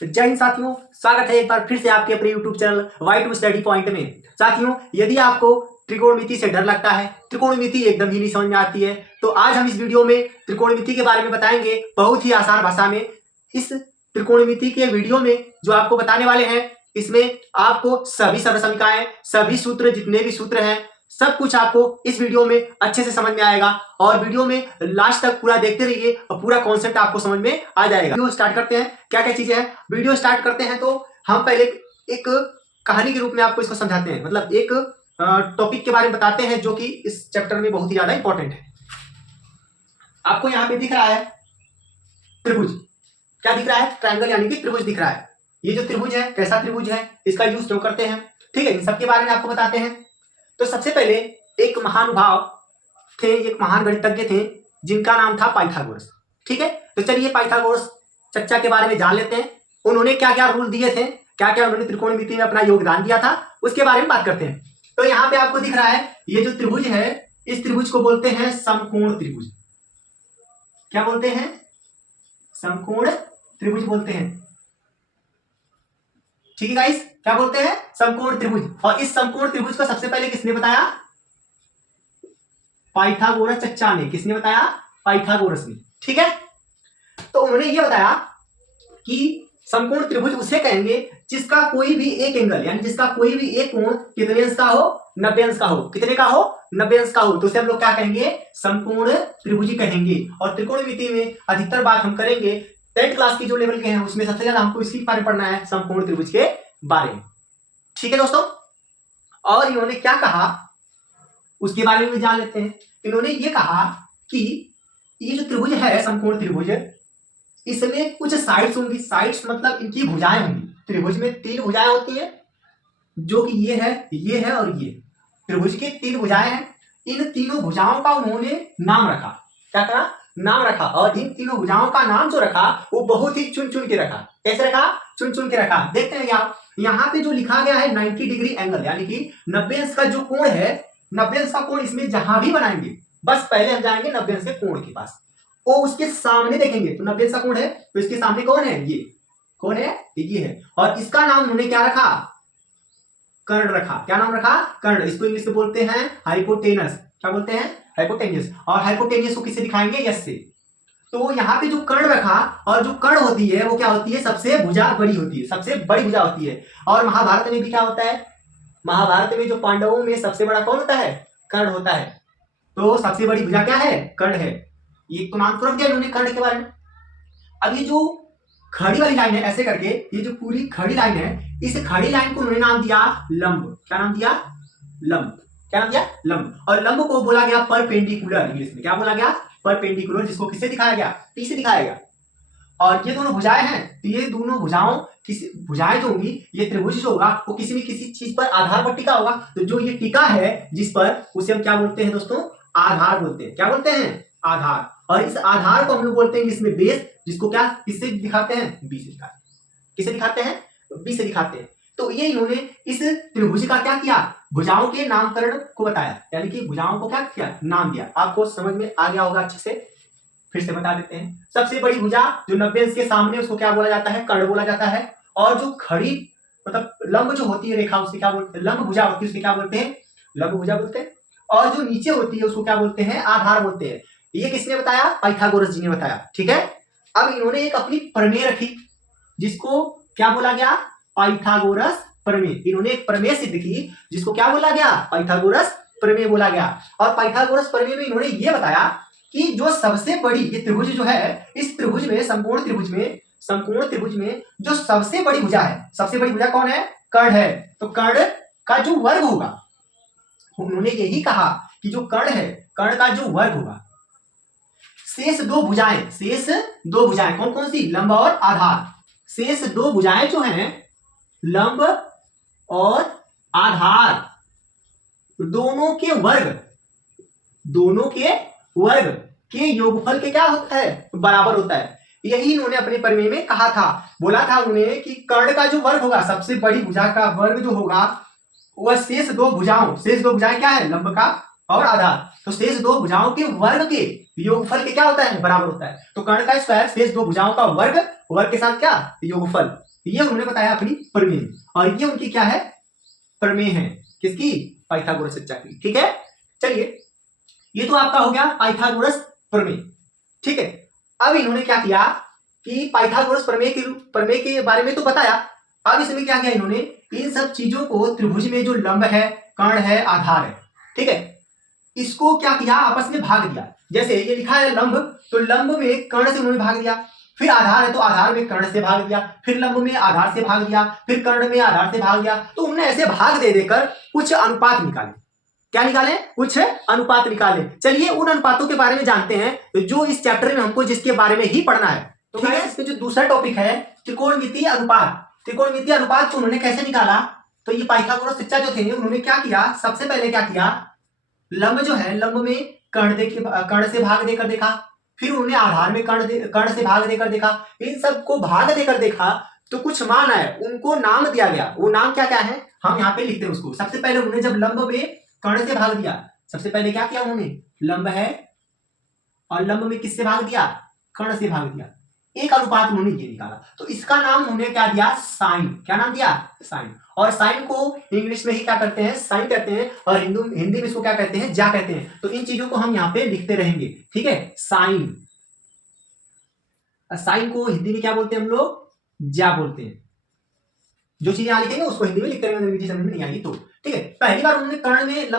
जय हिंद साथियों, स्वागत है एक बार फिर से आपके अपने YouTube channel Y2 study point में। साथियों, यदि आपको त्रिकोणमिति से डर लगता है, त्रिकोणमिति एकदम ही नहीं समझ में आती है, तो आज हम इस वीडियो में त्रिकोणमिति के बारे में बताएंगे बहुत ही आसान भाषा में। इस त्रिकोणमिति के वीडियो में जो आपको बताने वाले हैं, इसमें आपको सभी सर्वसमीकाएं, सभी सूत्र, जितने भी सूत्र हैं, सब कुछ आपको इस वीडियो में अच्छे से समझ में आएगा और वीडियो में लास्ट तक पूरा देखते रहिए और पूरा कॉन्सेप्ट आपको समझ में आ जाएगा। वीडियो स्टार्ट करते हैं, क्या क्या चीजें हैं। वीडियो स्टार्ट करते हैं तो हम पहले एक कहानी के रूप में आपको इसको समझाते हैं, मतलब एक टॉपिक के बारे में बताते हैं जो कि इस चैप्टर में बहुत ही ज्यादा इंपॉर्टेंट है। आपको यहाँ पे दिख रहा है त्रिभुज, क्या दिख रहा है? ट्रायंगल यानी कि त्रिभुज दिख रहा है। ये जो त्रिभुज है, कैसा त्रिभुज है, इसका यूज क्यों करते हैं, ठीक है, इन सब के बारे में आपको बताते हैं। तो सबसे पहले एक महानुभाव थे, एक महान गणितज्ञ थे जिनका नाम था पाइथागोरस, ठीक है। तो चलिए पाइथागोरस चर्चा के बारे में जान लेते हैं। उन्होंने क्या क्या रूल दिए थे, क्या क्या उन्होंने त्रिकोणमिति में अपना योगदान दिया था, उसके बारे में बात करते हैं। तो यहाँ पे आपको दिख रहा है ये जो त्रिभुज है, इस त्रिभुज को बोलते हैं समकोण त्रिभुज। क्या बोलते हैं? समकोण त्रिभुज बोलते हैं, ठीक है गाइस। क्या बोलते हैं? समकोण त्रिभुज। और इस समकोण त्रिभुज को सबसे पहले किसने बताया? पाइथागोरस चचा ने। किसने बताया? पाइथागोरस ने, ठीक है। तो उन्होंने ये बताया कि समकोण त्रिभुज उसे कहेंगे जिसका कोई भी एक एंगल, यानी जिसका कोई भी एक कोण कितने अंश का हो? 90 अंश का हो। कितने का हो? 90 अंश का हो। तो उसे हम लोग क्या कहेंगे? समकोण त्रिभुज कहेंगे। और त्रिकोणमिति में अधिकतर बात हम करेंगे 10th क्लास की जो लेवल के हैं, उसमें सबसे ज्यादा हमको इसी बारे में पढ़ना है, समकोण त्रिभुज के बारे में, ठीक है दोस्तों। और इन्होंने क्या कहा उसके बारे में जान लेते हैं। इन्होंने ये कहा कि ये जो त्रिभुज है, समकोण त्रिभुज, इसमें कुछ साइड्स होंगी। साइड्स मतलब इनकी भुजाएं होंगी। त्रिभुज में 3 भुजाएं होती है, जो कि ये है और ये। त्रिभुज की 3 भुजाएं हैं। इन तीनों भुजाओं का उन्होंने नाम रखा। क्या करा? नाम रखा। और इन तीनों भुजाओं का नाम जो रखा वो बहुत ही चुन चुन के रखा। कैसे रखा? चुन चुन के रखा। देखते हैं आप यहाँ पे जो लिखा गया है 90 डिग्री एंगल, यानी कि 90 अंश का जो कोण है, 90 अंश का कोण इसमें जहां भी बनाएंगे, बस पहले हम जाएंगे 90 अंश के कोण के पास, वो उसके सामने देखेंगे तो 90 अंश का कोण है, तो इसके सामने कौन है? ये कौन है? ये है। और इसका नाम उन्होंने क्या रखा? कर्ण रखा। क्या नाम रखा? कर्ण। इसको इंग्लिश में बोलते हैं हाइपोटेनस। क्या बोलते हैं? हाइपोटेनियस। और हाइपोटेनियस को किससे दिखाएंगे? यस से। तो यहाँ पे जो कर्ण रखा, और जो कर्ण होती है वो क्या होती है? सबसे भुजा बड़ी होती है, सबसे बड़ी भुजा होती है। और महाभारत में भी क्या होता है? महाभारत में जो पांडवों में सबसे बड़ा कौन होता है? कर्ण होता है। तो सबसे बड़ी भुजा क्या है? कर्ण है। ये तो नाम तो रख दिया इन्होंने कर्ण के बारे में। अब ये जो खड़ी वाली लाइन है, ऐसे करके ये जो पूरी खड़ी लाइन है, इस खड़ी लाइन को उन्होंने नाम दिया लंब। क्या नाम दिया? लंब। क्या नाम दिया? लंब। और लंब को बोला गया परपेंडिकुलर। इंग्लिश में क्या बोला गया? परपेंडिकुलर, जिसको किससे दिखाया गया? टी से दिखाया गया। और ये दोनों भुजाएं हैं, तो ये दोनों भुजाओं किसी भुजाएं जो होंगी, ये त्रिभुज जो होगा वो किसी न किसी चीज पर आधार पर टिका होगा। तो जो ये टिका है जिस पर, उसे हम क्या बोलते हैं दोस्तों? आधार बोलते हैं। क्या बोलते हैं? आधार। और इस आधार को हम लोग बोलते हैं इसमें बेस, जिसको क्या किससे दिखाते हैं? बी से दिखाते हैं। किससे दिखाते हैं? बी से दिखाते हैं। तो ये इन्होंने इस त्रिभुज का क्या किया? भुजाओं के नामकरण को बताया, यानी कि भुजाओं को क्या किया? नाम दिया। आपको समझ में आ गया होगा अच्छे से, फिर से बता देते हैं। सबसे बड़ी भुजा जो 90 अंश के सामने, उसको क्या बोला जाता है? कर्ण बोला जाता है। और जो खड़ी मतलब लंब जो होती है रेखा, उससे क्या बोलते हैं? लंब भुजा होती है, उससे क्या बोलते हैं? लंब भुजा बोलते हैं। और जो नीचे होती है उसको क्या बोलते हैं? आधार बोलते हैं। ये किसने बताया? पाइथागोरस जी ने बताया, ठीक है। अब इन्होंने एक अपनी प्रमेय रखी, जिसको क्या बोला गया? पाइथागोरस प्रमेय। इन्होंने एक प्रमेय सिद्ध की, जिसको क्या बोला गया? पाइथागोरस प्रमेय बोला गया। और पाइथागोरस प्रमेय में इन्होंने ये बताया कि जो सबसे बड़ी ये त्रिभुज जो है, इस त्रिभुज में, समकोण त्रिभुज में जो सबसे बड़ी भुजा है, सबसे बड़ी भुजा कौन है? कर्ण है। तो कर्ण का जो वर्ग होगा, उन्होंने यही कहा कि जो कर्ण है, कर्ण का जो वर्ग होगा, शेष 2 भुजाएं कौन कौन सी? लंब और आधार। शेष 2 भुजाएं जो हैं, लंब और आधार, दोनों के वर्ग के योगफल के क्या होता है? बराबर होता है। यही इन्होंने अपने प्रमेय में कहा था। बोला था उन्होंने कि कर्ण का जो वर्ग होगा, सबसे बड़ी भुजा का वर्ग जो होगा, वह शेष 2 भुजाएं क्या है? लंब का और आधार। तो शेष दो भुजाओं के वर्ग के योगफल के क्या होता है, बराबर होता है। तो कर्ण का स्क्वायर शेष दो भुजाओं का वर्ग, वर्ग के साथ क्या, योगफल। ये उन्होंने बताया अपनी प्रमेय, और ये उनकी क्या है, प्रमेय है, किसकी, पाइथागोरस सच्चा की। ठीक है, चलिए ये तो आपका हो गया पाइथागोरस प्रमेय। ठीक है, अब इन्होंने क्या किया कि पाइथागोरस प्रमेय के बारे में तो बताया, अब इसमें क्या किया इन्होंने, इन सब चीजों को त्रिभुज में जो लंब है, कर्ण है, आधार है, ठीक है, इसको क्या किया, आपस में भाग दिया। जैसे ये लिखा है लंब, तो लंब में कर्ण से उन्होंने भाग दिया, फिर आधार है तो आधार में कर्ण से भाग दिया, फिर लंब में आधार से भाग दिया, फिर कर्ण में आधार से भाग दिया। तो उन्होंने ऐसे भाग दे देकर कुछ अनुपात निकाले। क्या निकाले, कुछ अनुपात निकाले। चलिए उन अनुपातों के बारे में जानते हैं जो इस चैप्टर में हमको जिसके बारे में ही पढ़ना है। तो ठीक है, इसमें जो दूसरा टॉपिक है त्रिकोणमितीय अनुपात। त्रिकोणमितीय अनुपात को उन्होंने कैसे निकाला, तो ये पाइथागोरस सच्चा जो थे उन्होंने क्या किया, सबसे पहले क्या किया, लंब जो है लंब में कर्ण से भाग देकर देखा, फिर उन्होंने आधार में कर्ण से भाग देकर देखा, इन सबको भाग देकर देखा तो कुछ मान आए, उनको नाम दिया गया। वो नाम क्या क्या है, हम यहाँ पे लिखते हैं उसको। सबसे पहले उन्होंने जब लंब में कर्ण से भाग दिया, सबसे पहले क्या किया उन्होंने, लंब है और लंब में किससे भाग दिया, कर्ण से भाग दिया, एक अनुपात उन्होंने ये निकाला। तो इसका नाम उन्होंने क्या दिया, साइन। क्या नाम दिया, साइन। और साइन को इंग्लिश में ही क्या करते हैं, साइन कहते हैं, और हिंदी में इसको क्या कहते हैं, जा कहते हैं। तो इन चीजों को हम यहाँ पे लिखते रहेंगे। ठीक है, साइन, साइन को हिंदी में क्या बोलते हैं हम लोग, जा बोलते हैं। जो चीजें यहाँ लिखेंगे उसको हिंदी में लिखते रहेंगे, अंग्रेजी समझ में नहीं आएगी तो। ठीक है, पहली बार उन्होंने कर्ण में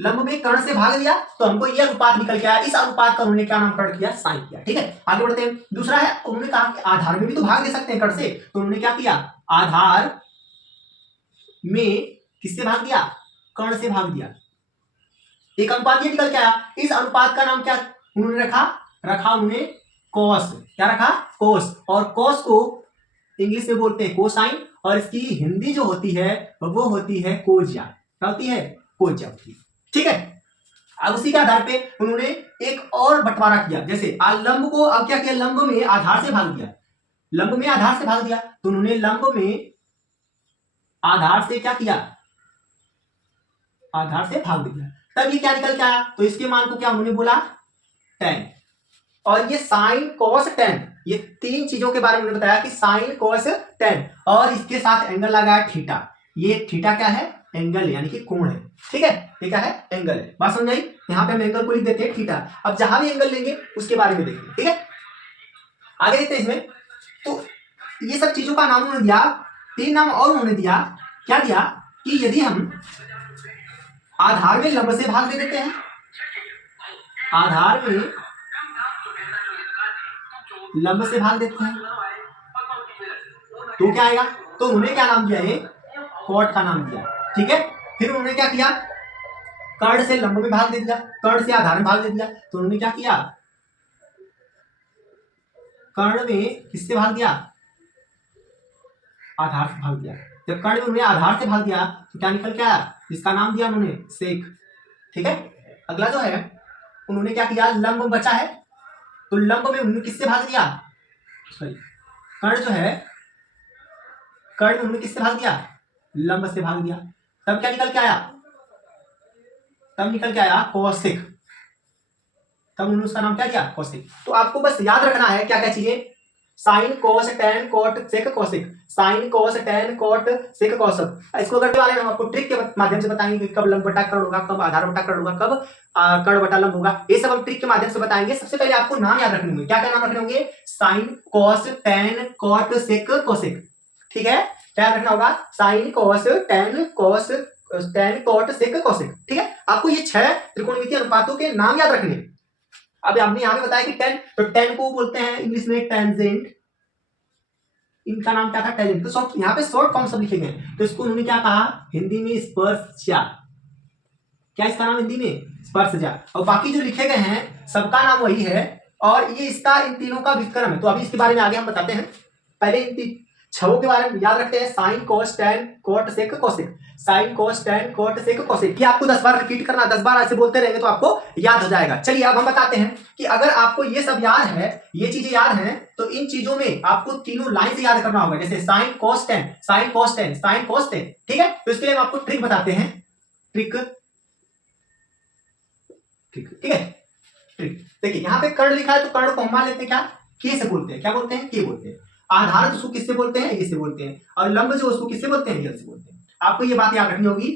लंब में कर्ण से भाग दिया तो हमको यह अनुपात निकल के आया। इस अनुपात का उन्होंने क्या नामकरण किया, साइन किया। ठीक है, आगे बढ़ते हैं। दूसरा है, उन्होंने कहा कि आधार में भी तो भाग दे सकते हैं कर्ण से, तो उन्होंने क्या किया, आधार में किससे भाग दिया, कर्ण से भाग दिया। एक अनुपात ये निकल के आया। इस अनुपात का नाम क्या उन्होंने रखा उन्होंने कॉस। क्या रखा, कॉस। और कॉस को इंग्लिश में बोलते हैं कोसाइन, और इसकी हिंदी जो होती है वो होती है कोजिया। क्या होती है, कोजिया होती है। ठीक है, अब उसी के आधार पे उन्होंने एक और बंटवारा किया। जैसे लंब को अब क्या किया, लंब में आधार से भाग दिया, लंब में आधार से भाग दिया, तो उन्होंने लंब में आधार से क्या किया, आधार से भाग दिया। तब ये क्या निकल के आया, तो इसके मान को क्या उन्होंने बोला, tan। और ये साइन कॉस tan, ये तीन चीजों के बारे में उन्होंने बताया कि साइन कॉस tan, और इसके साथ एंगल लगाया थीटा। ये थीटा क्या है, एंगल यानी कि कोण है। ठीक है, ये क्या है, एंगल है। बात समझ आई, यहाँ पे हम एंगल को लिख देते हैं थीटा। अब जहां भी एंगल लेंगे उसके बारे में देखेंगे। ठीक है, आगे देखते हैं इसमें। तो ये सब चीजों का नाम उन्होंने दिया, तीन नाम और उन्होंने दिया। क्या दिया कि यदि हम आधार में लंब से भाग दे देते हैं, आधार में लंब से भाग देते हैं तो क्या आएगा, तो उन्होंने क्या नाम दिया, ये कॉट का नाम दिया। ठीक है, फिर उन्होंने क्या किया, कर्ण से लंब में भाग दे दिया, कर्ण से आधार में भाग दे दिया। तो उन्होंने क्या किया, कर्ण में किससे भाग दिया, आधार से भाग दिया। जब कर्ण में उन्होंने आधार से भाग दिया तो क्या निकल के आया, जिसका नाम दिया उन्होंने सेक। ठीक है, अगला जो है उन्होंने क्या किया, लंब बचा है तो लंब में उन्होंने किससे भाग दिया, सॉरी कर्ण जो है, कर्ण में उन्होंने किससे भाग दिया, लंब से भाग दिया। तब क्या निकल के आया, तब निकल के आया कौशिक। तब उन्होंने उसका नाम क्या दिया, कौशिक। तो आपको बस याद रखना है क्या क्या चीजें, sine cos tan cot sec Kaushik, sine cos tan cot sec Kaushik. इसको अगर वाले हम आपको ट्रिक के माध्यम से बताएंगे कि कब लंब बटा कर्ण होगा, कब आधार बटा कर्ण होगा, कब कर्ण बटा लंब होगा, ये सब हम ट्रिक के माध्यम से बताएंगे। सबसे पहले आपको नाम याद रखने होंगे। क्या क्या नाम रखने होंगे, sine cos tan cot sec Kaushik. ठीक है, क्या याद रखना होगा, sine cos tan cos tan cot sec Kaushik. ठीक है, आपको ये 6 त्रिकोणमितीय अनुपातों के नाम याद रखने। अब हमने यहाँ पे बताया कि tan, तो tan को बोलते हैं इंग्लिश में टेंजेंट, इनका नाम क्या था, टेंजेंट। तो शॉर्ट यहाँ पे शॉर्ट फॉर्म सब लिखे गए, तो इसको उन्होंने क्या कहा हिंदी में, स्पर्शजा। क्या इसका नाम हिंदी में, स्पर्शजा। और बाकी जो लिखे गए हैं सबका नाम वही है, और ये इसका इन तीनों का विक्रम है। तो अभी इसके बारे में आगे हम बताते हैं। पहले इन 6 के बारे में याद रखते हैं, sine cos tan cot sec Kaushik, sine cos tan cot sec Kaushik. ये आपको 10 बार रिपीट करना, 10 बार ऐसे बोलते रहेंगे तो आपको याद हो जाएगा। चलिए अब हम बताते हैं कि अगर आपको ये सब याद है, ये चीजें याद हैं, तो इन चीजों में आपको तीनों लाइन से याद करना होगा। जैसे sign cos tan, sign cos tan, sign cos tan. ठीक है, तो इसके लिए हम आपको ट्रिक बताते हैं। ट्रिक ठीक ठीक है। ठीक, देखिए यहाँ पे कर्ण लिखा है तो कर्ण को हम मान लेते हैं क्या, के से बोलते हैं। क्या बोलते हैं? के बोलते हैं। आधार उसको किससे बोलते हैं? ये से बोलते हैं। और लंब जो उसको किससे बोलते हैं? यल से बोलते हैं। आपको ये बात याद रखनी होगी,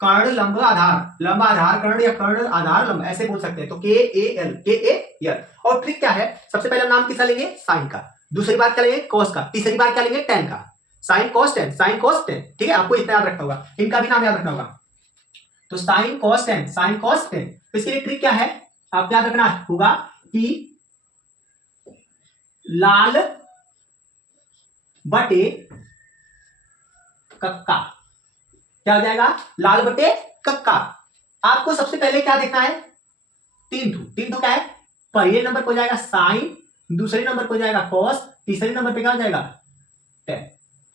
कर्ण लंब आधार, लंब आधार कर्ण या कर्ण आधार लंब ऐसे बोल सकते हैं। तो के ए एल, के ए यल। और ट्रिक क्या है, सबसे पहला नाम किसका लेंगे? साइन का। दूसरी बार क्या लेंगे? कॉस का। तीसरी बार क्या लेंगे? टेन का। Sine cos tan, sine cos tan. ठीक है, आपको इतना याद रखना होगा, इनका भी नाम याद रखना होगा। तो sine cos tan, sine cos tan. तो इसके लिए ट्रिक क्या है, आप याद रखना होगा कि लाल बटे कक्का। क्या हो जाएगा? लाल बटे कक्का। आपको सबसे पहले क्या देखना है? तीन ठो क्या है? पहले नंबर पे हो जाएगा साइन, दूसरे नंबर पे हो जाएगा कॉस, तीसरे नंबर पे क्या हो जाएगा? टेन।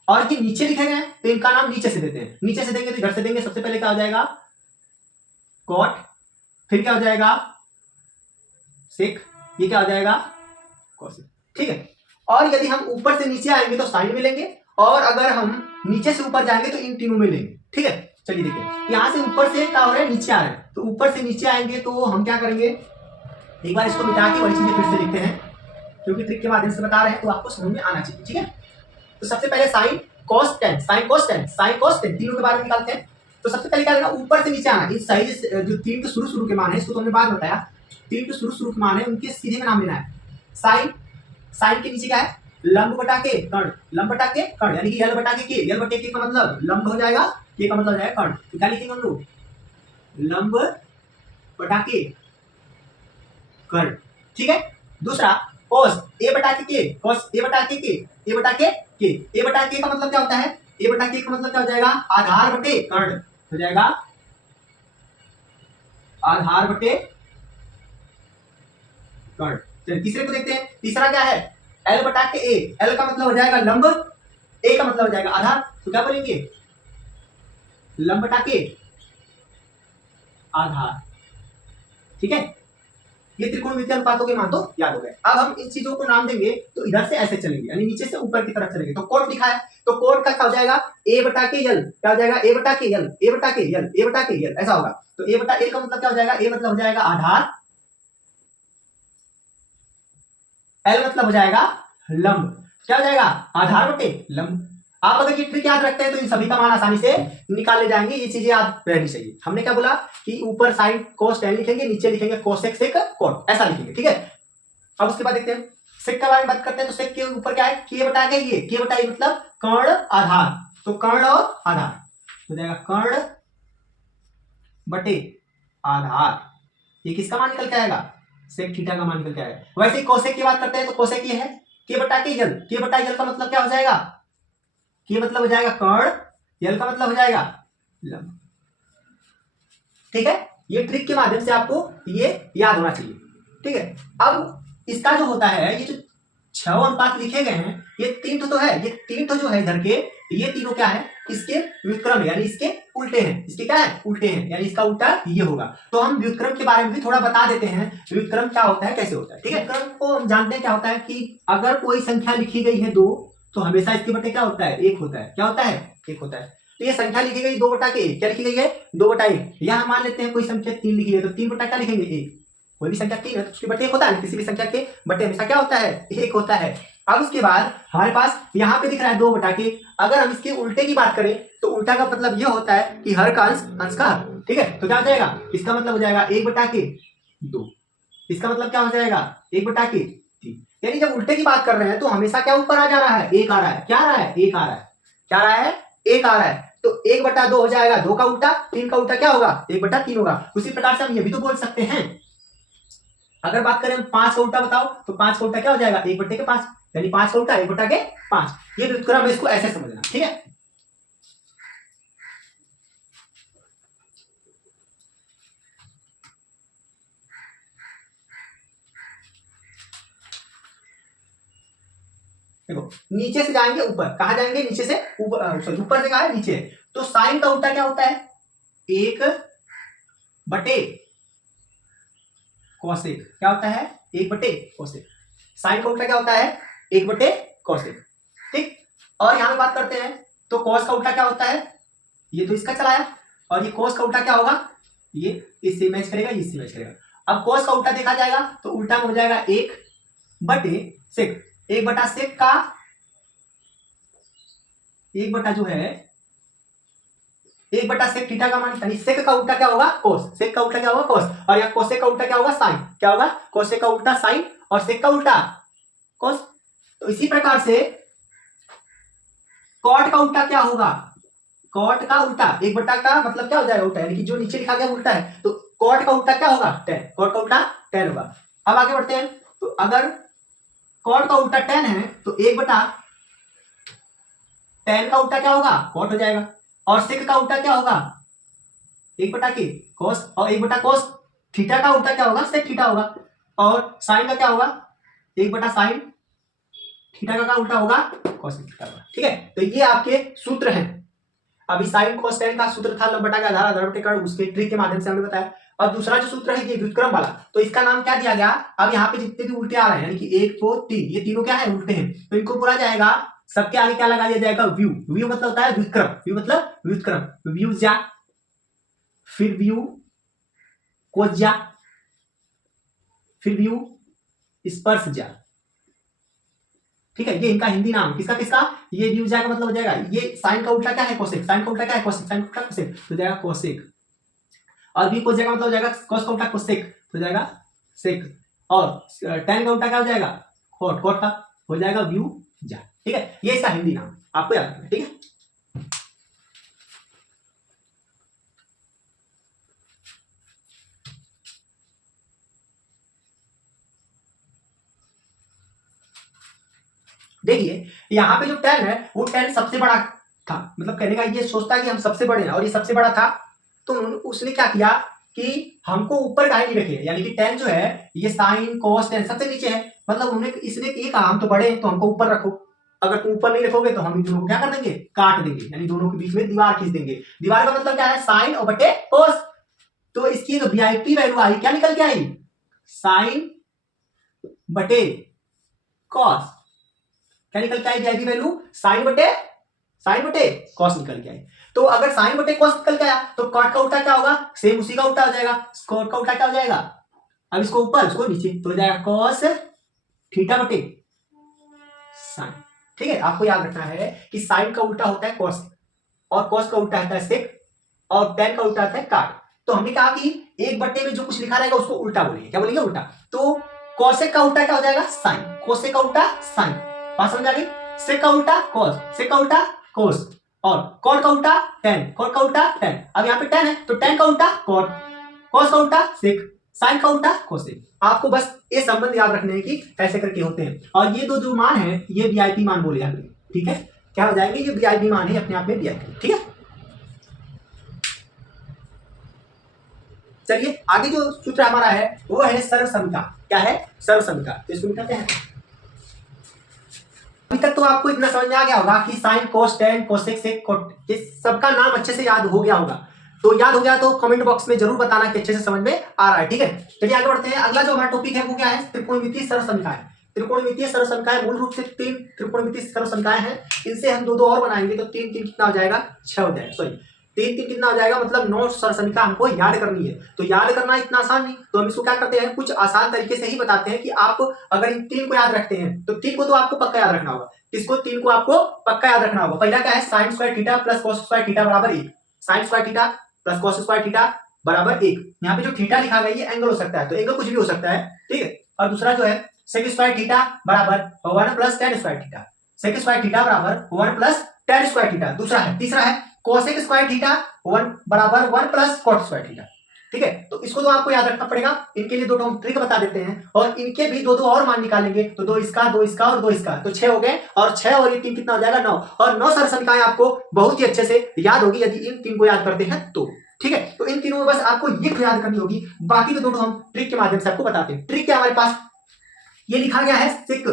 और ये नीचे लिखे गए हैं तो इनका नाम नीचे से देते हैं। नीचे से देंगे तो इधर से देंगे। सबसे पहले क्या हो जाएगा? कॉट, फिर क्या हो जाएगा? सेक, ये क्या हो जाएगा? कॉसेक। ठीक है। और यदि हम ऊपर से नीचे आएंगे तो साइन में लेंगे, और अगर हम नीचे से ऊपर जाएंगे तो इन तीनों में लेंगे। ठीक है, चलिए देखिए यहां से ऊपर से क्या हो रहा है? नीचे आ रहा है। तो ऊपर से नीचे आएंगे तो हम क्या करेंगे? एक बार इसको मिटा के वही चीजें फिर से लिखते हैं, क्योंकि ट्रिक के माध्यम से बता रहे हैं तो आपको समझ में आना चाहिए। ठीक है, तो सबसे पहले sine cos tan, sine cos tan, sine cos tan, तीनों के बारे में निकालते हैं। तो सबसे पहले क्या करना? ऊपर से नीचे आना। इस साइज जो तीन के शुरू के मान है, इसको तो हमने बाद में बताया, तीन के शुरू के मान है उनके सीधे में नाम लेना है। साइन, साइन के नीचे क्या है? लंब बटा के कर्ण, लंब बटा के कर्ण, यानी कि यल बटा के, यल बटे के का मतलब लंब हो जाएगा, के का मतलब हो जाएगा कर्ण। तो क्या लिखेंगे हम लोग? लंब बटा के कर्ण। ठीक है। दूसरा cos a बटा के, cos a बटा के, a बटा के, a बटा के का मतलब क्या होता है? a बटा के का मतलब क्या हो जाएगा? आधार बटे कर्ण हो जाएगा, आधार बटे कर्ण। चलिए तीसरे को देखते हैं। तीसरा क्या है? l बटा के a, l का मतलब हो जाएगा लंब, a का मतलब हो जाएगा आधार। तो क्या बोलेंगे? लंब बटा के आधार। ठीक है, ये त्रिकोणमितीय अनुपातों के मान तो याद हो गए। अब हम इन चीजों को नाम देंगे तो इधर से ऐसे चलेंगे, यानी नीचे से ऊपर की तरफ चलेंगे। तो कोट लिखा है तो कोट का क्या हो जाएगा? a बटा के यल। क्या हो जाएगा? a बटा के यल, a बटा के यल, a बटा के यल, ऐसा होगा। तो a बटा a का मतलब क्या हो जाएगा? a मतलब हो जाएगा आधार, l मतलब हो जाएगा लंब। क्या हो जाएगा? आधार बटे लंब। आप अगर ये ट्रिक याद रखते हैं तो इन सभी का मान आसानी से निकाल ले जाएंगे। ये चीजें याद रहनी चाहिए। हमने क्या बोला कि ऊपर साइन कोस टेन लिखेंगे, नीचे लिखेंगे कोसेक सेक कोट, ऐसा लिखेंगे। ठीक है, अब उसके बाद देखते हैं सेक के बारे में बात करते हैं। तो सेक के ऊपर क्या है? के बटा के, ये के बटा ये मतलब कर्ण आधार। तो कर्ण और आधार हो जाएगा कर्ण बटे आधार। ये किसका मान निकल के आएगा? सेक थीटा का मान निकल के आएगा। वैसे ही कोसेक की बात करते हैं तो कोसेक ये है के बटा के यल। के बटा यल का मतलब क्या हो जाएगा? के मतलब हो जाएगा कर्ण, यल का मतलब हो जाएगा लंब। ठीक है, ये ट्रिक के माध्यम से आपको ये याद होना चाहिए। ठीक है, अब इसका जो होता है, ये जो 6 अनुपात लिखे गए हैं, ये तीन तो है, ये तीन जो है इधर के, ये तीनों क्या है? इसके व्युत्क्रम, यानी इसके उल्टे हैं। इसके क्या है? उल्टे हैं, यानी इसका उल्टा ये होगा। तो हम व्युत्क्रम के बारे में भी थोड़ा बता देते हैं, व्युत्क्रम क्या होता है, कैसे होता है। ठीक है, व्युत्क्रम को हम जानते हैं क्या होता है कि अगर कोई संख्या लिखी गई है 2 तो हमेशा इसके बटे क्या होता है? 1 होता है। क्या होता है? 1 होता है। तो ये संख्या लिखी गई 2 बटा के 1, क्या लिखी गई है? 2 बटा 1। यहां मान लेते हैं कोई संख्या 3 लिखी है तो 3 बटा क्या लिखेंगे? 1। कोई भी संख्या 3 है तो उसके बटे 1 होता है। किसी भी संख्या के बटे हमेशा क्या होता है? 1 होता है। अब उसके बाद हमारे पास यहाँ पे दिख रहा है 2 बटा के। अगर हम इसके उल्टे की बात करें तो उल्टा का मतलब यह होता है कि हर का अंश, अंश का हर। ठीक है, तो क्या हो जाएगा? इसका मतलब हो जाएगा 1 बटा के 2। इसका मतलब क्या हो जाएगा? 1 बटा के 3। यानी जब उल्टे की बात कर रहे हैं तो हमेशा क्या ऊपर आ जा रहा है? 1 आ रहा है। क्या आ रहा है? 1 आ रहा है। क्या आ रहा है? 1 आ रहा है। तो 1 बटा 2 हो जाएगा 2 का उल्टा, 3 का उल्टा क्या होगा? 1 बटा 3 होगा। उसी प्रकार से हम ये भी तो बोल सकते हैं, अगर बात करें 5 का उल्टा बताओ तो 5 का उल्टा क्या हो जाएगा? 1 बटे के 5, यानी 5 का उल्टा 1 बटा के 5। ये व्युत्क्रम इसको ऐसे समझना। ठीक है, देखो नीचे से जाएंगे ऊपर, कहा जाएंगे? नीचे से ऊपर, सॉरी ऊपर से कहा है नीचे। तो साइन का उल्टा क्या होता है? 1 बटे कोसेक। क्या होता है? 1 बटे कोसेक। साइन का उल्टा क्या होता है? 1 बटे कोसेक। ठीक, और यहां पे बात करते हैं तो कॉस का उल्टा क्या होता है? ये तो इसका चलाया, और ये कॉस का उल्टा क्या होगा? ये इससे मैच करेगा, ये इससे मैच करेगा। अब कॉस का उल्टा देखा जाएगा तो उल्टा में हो जाएगा 1/सेक। 1/सेक का 1 जो है 1/सेक थीटा का मान, यानी सेक का उल्टा क्या होगा कोस, सेक का उल्टा क्या होगा कोस, और यहाँ कोसेक का उल्टा क्या होगा साइन, क्या होगा कोसेक का उल्टा साइन और सेक का उल्टा कोस। तो इसी प्रकार से कॉट का उल्टा क्या होगा, कॉट का उल्टा 1 का मतलब क्या हो जाएगा उल्टा, यानी कि जो नीचे लिखा गया उल्टा है, तो कॉट का उल्टा क्या होगा टेन, कॉट का उल्टा टेन होगा। अब आगे बढ़ते हैं, तो अगर कॉट का उल्टा टेन है तो 1/tan का उल्टा क्या होगा कॉट हो जाएगा, और सेक का उल्टा क्या होगा 1/के कोस, और 1/कोस थीटा का उल्टा क्या होगा सेक थीटा होगा, और साइन का क्या होगा 1/साइन थीटा का उल्टा होगा कॉस थीटा होगा। ठीक है, तो ये आपके सूत्र हैं। अभी साइन कोस टेन का सूत्र था लंब बटा के आधार आधार बटे कर्ण, उसके ट्रिक के माध्यम से हमने बताया। और दूसरा जो सूत्र है ये व्युत्क्रम वाला, तो इसका नाम क्या दिया गया, अब यहाँ पे जितने भी उल्टे आ रहे हैं यानी कि 1 2 3, ये तीनों क्या है उल्टे हैं, तो इनको बोला जाएगा, सबके आगे क्या लगा दिया जाएगा व्यू। व्यू मतलब होता है व्युत्क्रम, व्यू मतलब व्युत्क्रम, व्यू जा, फिर व्यू कोस जा, फिर व्यू स्पर्श जा। ठीक है, ये इनका हिंदी नाम किसका किसका, ये व्यू जा का मतलब हो जाएगा, ये साइन का उल्टा क्या है कोसेक, साइन का उल्टा क्या है कोसेक, साइन का उल्टा कोसेक तो जाएगा कोसेक, और व्यू कोस जा का मतलब हो जाएगा कोस का उल्टा कोसेक तो जाएगा सेक, और टेन का उल्टा क्या हो जाएगा कॉट, कॉट का हो जाएगा व्यू जा। ठीक है, ये इसका हिंदी नाम आपको याद रखना है। ठीक है, देखिए यहाँ पे जो टेन है वो टेन सबसे बड़ा था, मतलब कहने का ये सोचता है कि हम सबसे बड़े हैं और ये सबसे बड़ा था, तो उसने क्या किया कि हमको ऊपर काहे नहीं रखे, यानी कि टेन जो है ये साइन कोस टेन सबसे नीचे है, मतलब उन्हें इसने ये कहा हम तो बड़े हैं तो हमको ऊपर रखो, अगर तुम ऊपर नहीं रखोगे तो हम इन दोनों को क्या कर देंगे काट देंगे, यानी दोनों के बीच में दीवार खींच देंगे। दीवार का मतलब क्या है साइन और बटे कोस, तो इसकी जो वीआईपी वैल्यू आई क्या निकल के आई साइन बटे कॉस, क्या निकल के आई वीआईपी वैल्यू साइन बटे कॉस निकल के आई। तो अगर साइन बटे कॉस निकल के आया तो कॉट का उल्टा क्या होगा सेम उसी का उल्टा हो जाएगा, कॉट का उल्टा क्या हो जाएगा, अब इसको ऊपर उसको नीचे तो हो जाएगा कॉस थीटा बटे साइन। ठीक है, आपको याद रखना है कि साइन का उल्टा होता है कॉस, और कॉस का उल्टा होता है सेक, और टेन का उल्टा होता है काट। तो हमने कहा कि 1/में जो कुछ लिखा रहेगा उसको उल्टा बोलेंगे, क्या बोलेंगे उल्टा, तो कॉसेक का उल्टा क्या हो जाएगा साइन, कोसेक का उल्टा साइन, बात समझ आ गई, सेक का उल्टा कॉस, सेक का उल्टा कोस, और कॉट का उल्टा टेन, कॉट का उल्टा टेन, अब यहाँ पे टेन है तो टेन का उल्टा कॉट, कॉस का उल्टा सेक, साइन का उल्टा कोसेक। आपको बस ये संबंध याद रखने हैं कि कैसे करके होते हैं, और ये दो जो मान है ये वीआईपी मान बोले जाते हैं। ठीक है, क्या हो जाएंगे ये वीआईपी मान है अपने आप में वीआईपी। ठीक है, चलिए आगे जो सूत्र हमारा है वो है सर्वसमिता। क्या है सर्वसमिता, तो इसको कहते हैं, अभी तक तो आपको इतना समझ में आ गया होगा कि sine cos tan cosec sec cot, ये सबका नाम अच्छे से याद हो गया होगा, तो याद हो गया तो कमेंट बॉक्स में जरूर बताना कि अच्छे से समझ में आ रहा है। ठीक है, चलिए आगे बढ़ते हैं। अगला जो हमारा टॉपिक है वो क्या है त्रिकोणमितीय सर्वसमिताएं। त्रिकोणमितीय सर्वसमिताएं मूल रूप से 3 त्रिकोणमितीय सर्वसमिताएं हैं, इनसे हम दो और बनाएंगे तो 3 3 कितना हो जाएगा 6 हो जाएगा, सॉरी 3 3 कितना हो जाएगा, मतलब 9 सर्वसमिता हमको याद करनी है। तो याद करना इतना आसान नहीं, तो हम इसको क्या करते हैं कुछ आसान तरीके से ही बताते हैं कि आप अगर इन 3 को याद रखते हैं तो 3 को तो आपको पक्का याद रखना होगा, इसको 3 को आपको पक्का याद रखना होगा। पहला क्या है sine square theta plus cos square theta बराबर 1, sine square theta plus cos square theta बराबर 1। यहाँ पे जो थीटा लिखा गया ये एंगल हो सकता है, तो एंगल कुछ भी हो सकता है। ठीक है, और दूसरा जो है सेक स्क्वायर थीटा बराबर 1 plus tan square theta, sec square theta बराबर 1 प्लस tan स्क्वायर थीटा दूसरा है। तीसरा है कोसेक स्क्वायर थीटा 1 बराबर 1 प्लस कॉट स्क्वायर थीटा। ठीक है, तो इसको तो आपको याद रखना पड़ेगा। इनके लिए 2 हम ट्रिक बता देते हैं, और इनके भी 2 और मान निकालेंगे, तो 2 इसका 2 इसका और 2 इसका, तो 6 हो गए, और 6 और ये 3 कितना हो जाएगा 9, और 9 सर्वसमिताएं आपको बहुत ही अच्छे से याद होगी यदि इन 3 को याद करते हैं तो। ठीक है, तो इन तीनों में बस आपको ये याद करनी होगी, बाकी तो 2 हम ट्रिक के माध्यम से आपको बताते हैं। ट्रिक क्या हमारे पास ये लिखा गया है सेक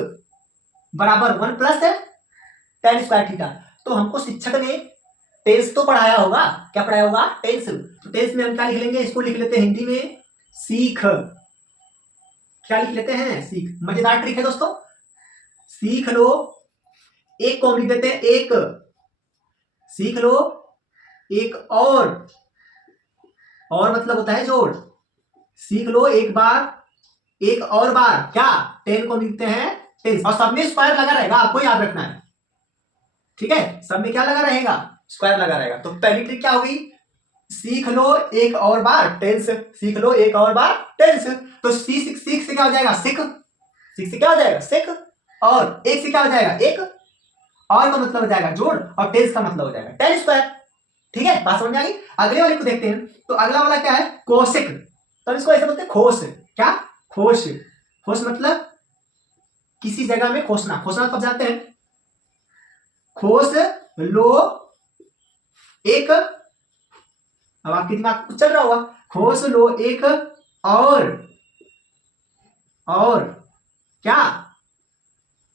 बराबर 1 प्लस tan स्क्वायर थीटा, तो हमको शिक्षक ने टेंस तो पढ़ाया होगा, क्या पढ़ाया होगा टेंस, तो टेंस में हम क्या लिख लेंगे, इसको लिख लेते हैं हिंदी में सीख, क्या लिख लेते हैं सीख। मजेदार ट्रिक है दोस्तों, सीख लो, एक को हम लिख देते हैं एक, सीख लो एक और और मतलब होता है जोड़। सीख लो एक बार, एक और बार क्या 10 को लिखते हैं टेंस, और सब में स्क्वायर लगा रहेगा, आपको याद रखना है। ठीक है, सब में क्या लगा रहेगा, स्क्वायर लगा रहेगा। तो पहली ट्रिक क्या होगी, सीख लो एक और बार टेंस, सीख लो एक और बार टेंस। तो सीख से क्या हो जाएगा, सिख, सीख से क्या हो जाएगा, सिख, और एक से क्या हो जाएगा, एक, और का मतलब हो जाएगा जोड़, और टेंस का मतलब हो जाएगा टेन स्क्वायर। ठीक है, बात समझ में आ गई। अगले वाले को देखते हैं। तो अगला वाला क्या है, कोशिक। तो इसको ऐसे बोलते हैं खोस, क्या, खोश, खोश मतलब किसी जगह में खोसना, खोसना कब जाते हैं, खोस लो एक, अब आपके दिमाग में कुछ चल रहा होगा, खोस लो एक और क्या,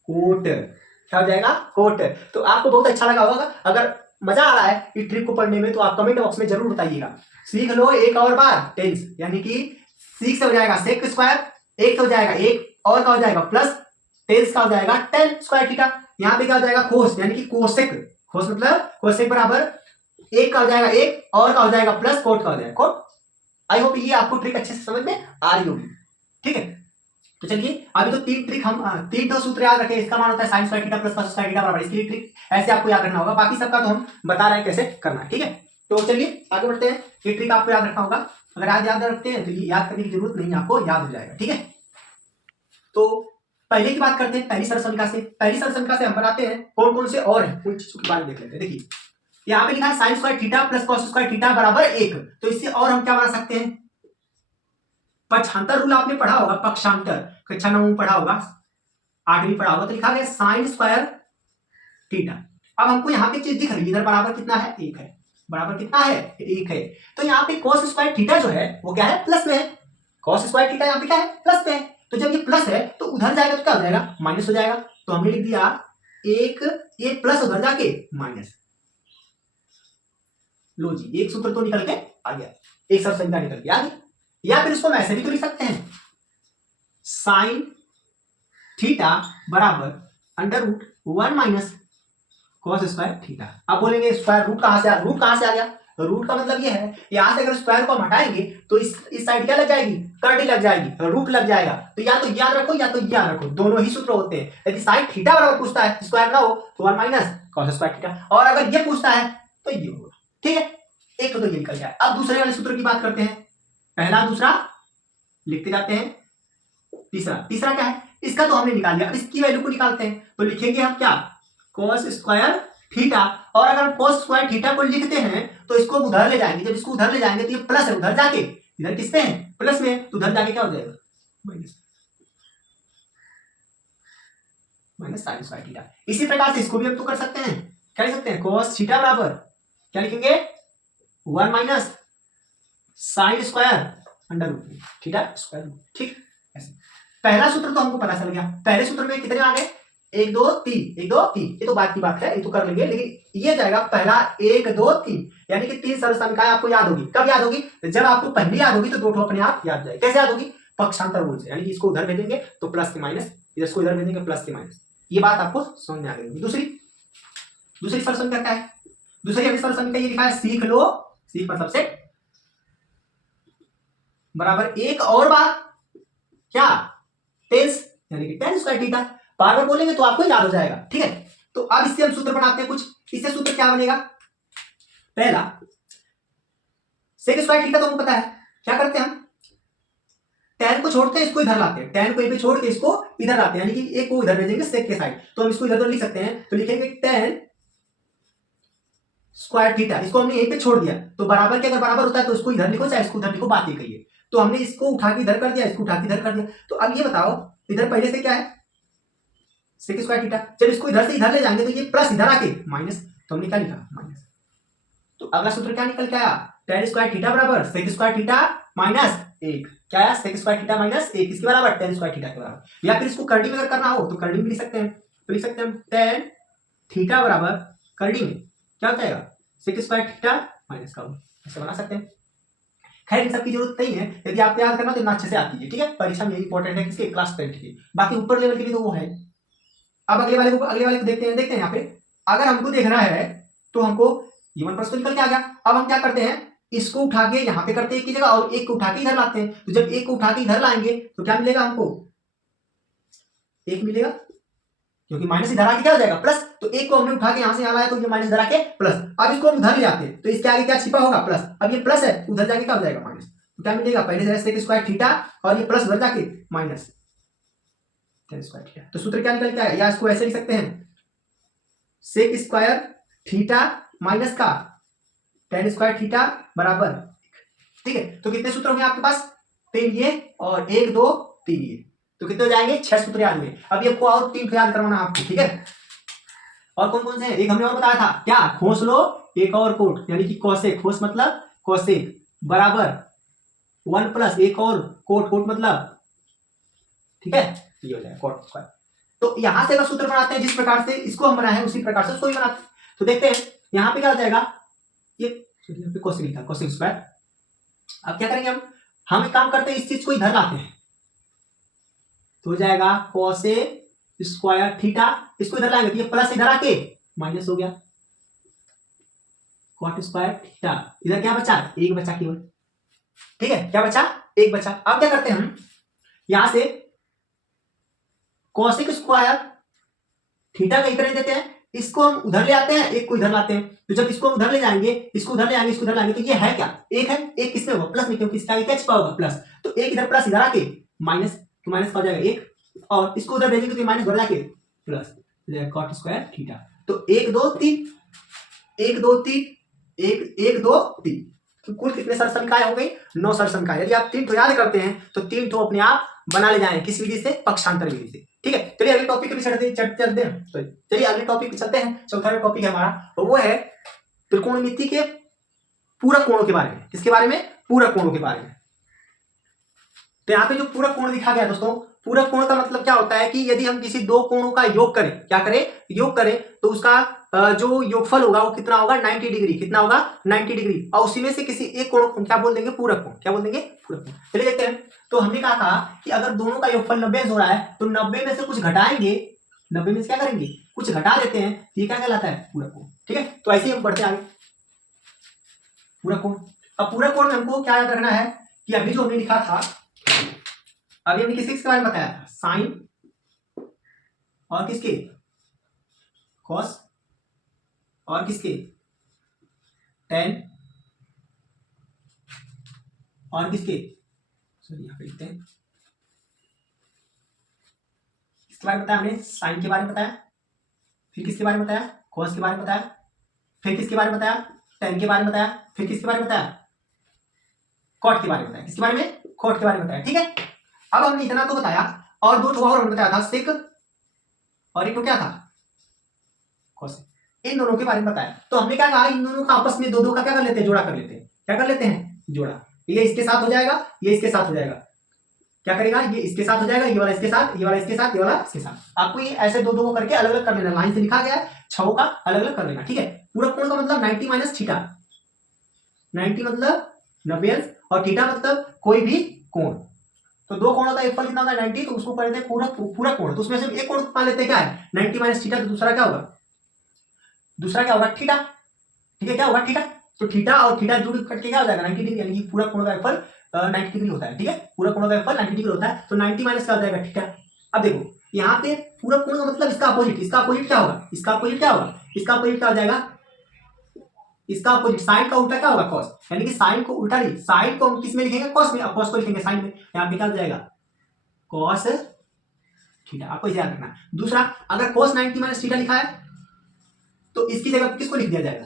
कोट, क्या हो जाएगा, कोट। तो आपको बहुत अच्छा लगा होगा, अगर मजा आ रहा है इस ट्रिक को पढ़ने में तो आप कमेंट बॉक्स में जरूर बताइएगा। सीख लो एक और बार टेंस, यानी कि सीख से हो जाएगा सेक स्क्वायर, एक से हो जाएगा एक, और का हो जाएगा प्लस, टेंस का हो जाएगा टेन स्क्वायर थीटा। यहाँ पे क्या हो जाएगा, कोस, यानी कि कोसेक, कोस मतलब कोसेक बराबर एक का हो जाएगा एक, और का हो जाएगा प्लस, कोट का हो जाएगा कोट। आई होप ये आपको ट्रिक अच्छे से समझ में आ रही होगी। ठीक है, तो चलिए अभी तो तीन ट्रिक हम तीन तो सूत्र याद रखें। इसका मान होता है sine square theta plus cos square theta बराबर, इसकी ट्रिक ऐसे आपको याद रखना होगा। बाकी सबका तो हम बता रहे हैं कैसे करना है। ठीक है, तो चलिए आगे बढ़ते हैं। ये ट्रिक आपको याद रखना होगा, अगर आज याद रखते हैं तो ये याद करने की जरूरत नहीं, आपको याद हो जाएगा। ठीक है, तो पहले की बात करते हैं पहली सरल समीकरण से। पहली सरल समीकरण से हम बनाते हैं कौन कौन से और हैं, उन चीजों के बारे में देख लेते हैं। देखिए यहाँ पे लिखा है sine square theta plus cos square theta बराबर 1। तो इससे और हम क्या बना सकते हैं, पक्षांतर रूल आपने पढ़ा होगा, पक्षांतर कक्षा 9 में पढ़ा होगा, 8वीं पढ़ा होगा। तो लिखा गया साइन स्क्वायर थीटा। अब हमको यहाँ पे चीज दिख रही है, इधर बराबर कितना है, 1 है, बराबर कितना है, 1 है। तो यहाँ पे cos स्क्वायर थीटा जो है वो क्या है, प्लस में है। cos स्क्वायर थीटा यहाँ पे क्या है, प्लस में है। तो जब ये प्लस है तो उधर जाएगा तो क्या हो जाएगा, माइनस हो जाएगा। तो हमने लिख दिया एक, ये प्लस उधर जाके माइनस। लो जी, एक सूत्र तो निकल के आ गया, एक सरल संख्या निकल के आ गई। या फिर इसको हम ऐसे भी तो लिख सकते हैं, साइन थीटा बराबर under root 1 minus cos square theta. अब बोलेंगे स्क्वायर रूट कहां से आ, रूट कहां से आ गया, तो रूट का मतलब ये है यहां से अगर स्क्वायर को हम हटाएंगे तो इस साइड क्या लग जाएगी, कर्डी लग जाएगी, रूट लग जाएगा। तो या तो याद रखो या तो याद रखो, दोनों ही सूत्र होते हैं। यदि साइन थीटा बराबर पूछता है, स्क्वायर ना हो तो 1 माइनस कॉस स्क्वायर थीटा, और अगर ये पूछता है तो ये होगा। ठीक है, एक तो ये निकल जाए। अब दूसरे वाले सूत्र की बात करते हैं, पहला दूसरा लिखते जाते हैं, तीसरा, तीसरा क्या है, इसका तो हमने निकाल लिया। अब इसकी वैल्यू को निकालते हैं, तो लिखेंगे हम क्या, cos स्क्वायर थीटा। और अगर cos स्क्वायर थीटा को लिखते हैं तो इसको उधर ले जाएंगे, जब इसको उधर ले जाएंगे तो ये प्लस है, उधर जाके इधर किस पे है, प्लस में, तो उधर जाके क्या हो जाएगा, minus, minus sine square theta. इसी प्रकार से इसको भी हम तो कर सकते हैं, क्या लिख सकते हैं, cos थीटा बराबर क्या लिखेंगे, 1 minus sine square under root theta square. ठीक, ऐसे पहला सूत्र तो हमको पता चल गया। पहले सूत्र में कितने आ गए, 1 2 3, 1 2 3, ये तो बात की बात है, ये तो कर लेंगे। लेकिन ये जाएगा पहला 1 2 3, यानी कि 3 सरल संख्याएं आपको याद होगी। कब याद होगी, जब आपको पहली याद होगी तो दो अपने आप याद जाए। कैसे याद होगी, पक्षांतर रूल से, यानी कि इसको उधर भेजेंगे तो प्लस से माइनस, इसको इधर भेजेंगे प्लस से माइनस। ये बात आपको समझ में आ गई। दूसरी सरल संख्या क्या है, दूसरी सरल संख्या ये लिखा है सीख लो, सीख मतलब से बराबर एक और बार क्या, टेंस, यानी कि टेन स्क्वायर थीटा। बार बार बोलेंगे तो आपको याद हो जाएगा। ठीक है, तो अब इससे हम सूत्र बनाते हैं कुछ। इससे सूत्र क्या बनेगा, पहला सेक स्क्वायर थीटा तो हमको पता है, क्या करते हैं हम, टेन को छोड़ते हैं, इसको इधर लाते हैं, टेन को यहीं पे छोड़ के इसको इधर लाते हैं, यानी कि एक को इधर भेजेंगे सेक के साइड। तो हम इसको इधर तो लिख सकते हैं, तो लिखेंगे टेन स्क्वायर थीटा, इसको हमने यहीं पे छोड़ दिया। तो बराबर के अगर बराबर होता है तो इसको इधर लिखो चाहे इसको उधर लिखो, बात ही कहिए। तो हमने इसको उठा के इधर कर दिया, इसको उठा के इधर कर दिया। तो अब ये बताओ, इधर पहले से क्या है, सेक स्क्वायर थीटा, जब इसको इधर से इधर ले जाएंगे तो ये प्लस इधर आके माइनस, तो हमने क्या लिखा, माइनस। तो अगला सूत्र क्या निकल के आया, टेन स्क्वायर थीटा बराबर सेक स्क्वायर थीटा माइनस 1। क्या आया, सेक स्क्वायर थीटा माइनस 1 किसके बराबर, टेन स्क्वायर थीटा के बराबर। या फिर इसको करड़ी में अगर करना हो तो करड़ी में लिख सकते हैं, तो लिख सकते हैं टेन थीटा बराबर करड़ी में क्या हो जाएगा, सेक स्क्वायर थीटा माइनस का, ऐसे बना सकते हैं। खैर इन सब की जरूरत नहीं है, यदि आप याद करना तो इतना अच्छे से आती है। ठीक है, परीक्षा में इंपॉर्टेंट है किसके, क्लास 10 की। बाकी ऊपर लेवल के लिए तो वो है। अब अगले वाले को देखते हैं। यहाँ पे अगर हमको देखना है तो हमको ये 1 प्रश्न निकल के आ गया। अब हम क्या करते हैं, इसको उठा के यहाँ पे करते हैं एक की जगह और एक को उठा के इधर लाते हैं। तो जब एक को उठा के इधर लाएंगे तो क्या मिलेगा हमको, एक मिलेगा, क्योंकि माइनस इधर आके क्या हो जाएगा प्लस। तो एक को हमने उठा के यहाँ से यहाँ लाया तो ये माइनस इधर आके प्लस। अब इसको हम उधर ले आते हैं तो इसके आगे क्या छिपा होगा प्लस। अब ये प्लस है उधर जाके क्या हो जाएगा माइनस। तो क्या मिलेगा, पहले से सेक स्क्वायर थीटा और ये प्लस उधर जाके माइनस टेन स्क्वायर थीटा। तो सूत्र क्या निकल के आएगा, या इसको ऐसे लिख सकते हैं सेक स्क्वायर थीटा माइनस का टेन स्क्वायर थीटा बराबर। ठीक है, तो कितने सूत्र होंगे आपके पास, 3 ये और 1 2 3 ये, तो कितने हो जाएंगे 6 सूत्र याद हुए। अब ये को और 3 याद करवाना आपको। ठीक है, और कौन कौन से हैं, एक हमने और बताया था क्या, खोस लो एक और कोट, यानी कि कोसेक, खोस मतलब कोसेक बराबर 1 प्लस एक और कोट, कोट मतलब, ठीक है, ये हो जाएगा कोट स्क्वायर। तो यहां से अगर सूत्र बनाते हैं जिस प्रकार से इसको हम बनाए हैं उसी प्रकार से उसको भी बनाते हैं। तो देखते हैं यहां पे क्या हो जाएगा, ये यहाँ पे कोसेक लिखा, कोसेक स्क्वायर। अब क्या करेंगे हम एक काम करते हैं, इस चीज को इधर लाते हैं तो हो जाएगा कोसेक स्क्वायर थीटा, इसको इधर लाएंगे तो ये प्लस इधर आके माइनस हो गया, कॉट स्क्वायर थीटा। इधर क्या बचा, एक बचा केवल। ठीक है, क्या बचा, एक बचा। अब क्या करते हैं हम, यहां से कोसेक स्क्वायर थीटा का इधर देते हैं, इसको हम उधर ले आते हैं, एक को इधर लाते हैं। तो जब इसको उधर ले जाएंगे, इसको उधर ले आएंगे, इसको उधर लाएंगे, तो ये है क्या, एक है, एक किसमें होगा प्लस में, क्योंकि इसका आगे क्या छिपा होगा प्लस। तो एक इधर प्लस इधर आके माइनस, तो माइनस का हो जाएगा एक, और इसको उधर भेजेंगे तो माइनस उधर जाके प्लस, कॉट स्क्वायर थीटा। तो 1 2 3 1 2 3 1 2 3, तो कुल कितने सरसंख्याएं हो गई, 9 सरसंख्याएं। यदि आप 3 याद करते हैं तो 3 अपने आप बना ले जाएं, किस विधि से, पक्षांतर विधि से। ठीक है, चलिए अगले टॉपिक पे चलते हैं। चलिए अगले टॉपिक पे चलते हैं। चौथा टॉपिक है हमारा, तो वो है त्रिकोणमिति के पूरक कोणों के बारे में। किसके बारे में, पूरक कोणों के बारे में। तो यहाँ पे जो पूरक कोण लिखा गया दोस्तों, पूरक कोण का मतलब क्या होता है कि यदि हम किसी दो कोणों का योग करें, क्या करें, योग करें, तो उसका जो योगफल होगा वो कितना होगा 90 डिग्री, कितना होगा 90 डिग्री, और उसी में से किसी एक कोण को क्या बोल देंगे, पूरक कोण। क्या बोल देंगे, पूरक कोण। चलिए देखते हैं। तो हमने कहा था कि अगर दोनों का योगफल 90 हो रहा है तो 90 में से कुछ घटाएंगे, 90 में से क्या करेंगे, कुछ घटा देते हैं, ये क्या कहलाता है, पूरक कोण। ठीक है, तो ऐसे ही हम बढ़ते आगे, पूरक कोण। अब पूरक कोण में हमको क्या याद रखना है कि अभी जो हमने लिखा था, अभी हमने किसके बारे में बताया था, साइन और किसके, कॉस और किसके, टेन और किसके, सॉरी यहां पे लिखते हैं, किसके बारे में बताया हमने, साइन के बारे में बताया, फिर किसके बारे में बताया, कॉस के बारे में बताया, फिर किसके बारे में बताया, टेन के बारे में बताया, फिर किसके बारे में बताया, कॉट के बारे में बताया, किसके बारे में, कॉट के बारे में बताया। ठीक है, अब हमने इतना तो बताया, और दो और हमने बताया था, सेक और एक तो क्या था, कोसेक, इन दोनों के बारे में बताया। तो हमने क्या कहा, इन दोनों का आपस में दो का क्या कर लेते हैं, जोड़ा कर लेते हैं। क्या कर लेते हैं, जोड़ा। ये इसके साथ हो जाएगा, ये इसके साथ हो जाएगा, क्या करेगा, ये इसके साथ हो जाएगा, ये वाला इसके साथ, ये वाला इसके साथ, ये वाला इसके साथ। आपको ये ऐसे दो करके अलग अलग कर लेना, लाइन से लिखा गया है, 6 का अलग अलग कर लेना। ठीक है, पूरक कोण का मतलब 90 माइनस थीटा, 90 मतलब 90 और थीटा मतलब कोई भी कोण। तो दो कोणों का एक फल कितना होता है 90, तो उसको कहते हैं पूरक कोण। तो उसमें से एक कोण मान लेते हैं क्या है 90 माइनस थीटा, तो दूसरा क्या होगा, दूसरा क्या होगा थीटा। ठीक है, क्या होगा थीटा। तो थीटा और थीटा जुड़ करके क्या हो जाएगा 90 डिग्री, यानी कि पूरक कोण का फल 90 डिग्री होता है। ठीक है, पूरक कोण का फल 90 डिग्री होता है, तो 90 माइनस क्या हो जाएगा थीटा। अब देखो यहाँ पे पूरक कोण का मतलब इसका अपोजिट, इसका अपोजिट क्या होगा, इसका अपोजिट क्या होगा, इसका अपोजिट क्या हो जाएगा, इसका अपोजिट, साइन का उल्टा क्या होगा, कॉस, यानी कि साइन को उल्टा नहीं, साइन को हम किस में लिखेंगे, कॉस में, और कॉस को लिखेंगे साइन में, यहाँ पे क्या हो जाएगा कॉस थीटा। आपको इसे याद रखना। दूसरा, अगर cos 90 माइनस थीटा लिखा है तो इसकी जगह पर किसको लिख दिया जाएगा,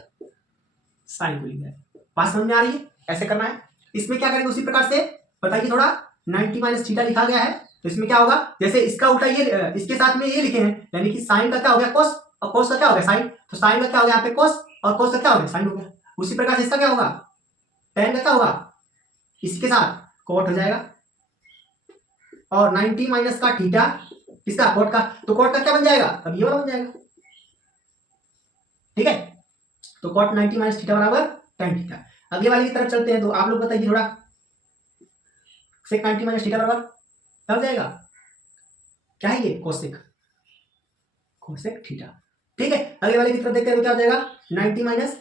साइन को लिख दिया जाएगा। बात समझ में आ रही है, ऐसे करना है। इसमें क्या करेंगे उसी प्रकार से, बताइए थोड़ा, 90 माइनस थीटा लिखा गया है तो इसमें क्या होगा, जैसे इसका उल्टा ये, इसके साथ में ये लिखे हैं, यानी कि साइन का क्या हो गया cos, और cos का क्या हो गया साइन, तो साइन का क्या हो गया यहाँ पे cos, और cos का क्या हो गया साइन हो गया। उसी प्रकार से इसका क्या होगा, tan का क्या होगा, इसके साथ cot हो जाएगा, और 90 माइनस का थीटा किसका, कॉट का, तो कॉट का क्या बन जाएगा, अब ये वाला बन जाएगा। ठीक है, तो कॉट 90 माइनस थीटा बराबर tan थीटा। अगले वाले की तरफ चलते हैं, तो आप लोग बताइए थोड़ा, सेक 90 माइनस थीटा बराबर क्या हो जाएगा, क्या है ये, कोसेक, कोसेक थीटा। ठीक है, अगले वाले की तरफ देखते हैं तो क्या हो जाएगा 90 माइनस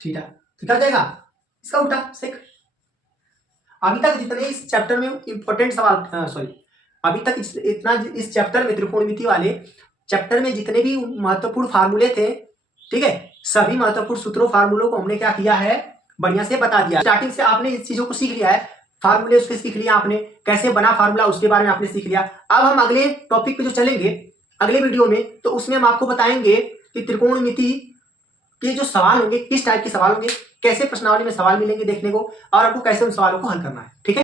थीटा, तो क्या हो जाएगा इसका उल्टा सेक। अभी तक जितने इस चैप्टर में इंपॉर्टेंट सवाल अभी तक इस चैप्टर में त्रिकोणमिति वाले चैप्टर में जितने भी महत्वपूर्ण फार्मूले थे, ठीक है, सभी महत्वपूर्ण सूत्रों फार्मूलों को हमने क्या किया है, बढ़िया से बता दिया। स्टार्टिंग से आपने इस चीजों को सीख लिया है, फार्मूले उसके सीख लिया आपने, कैसे बना फार्मूला उसके बारे में आपने सीख लिया। अब हम अगले टॉपिक पे जो चलेंगे अगले वीडियो में, तो उसमें हम आपको बताएंगे कि त्रिकोणमिति के जो सवाल होंगे किस टाइप के सवाल होंगे, कैसे प्रश्नावली में सवाल मिलेंगे देखने को, और आपको कैसे उन सवालों को हल करना है। ठीक है।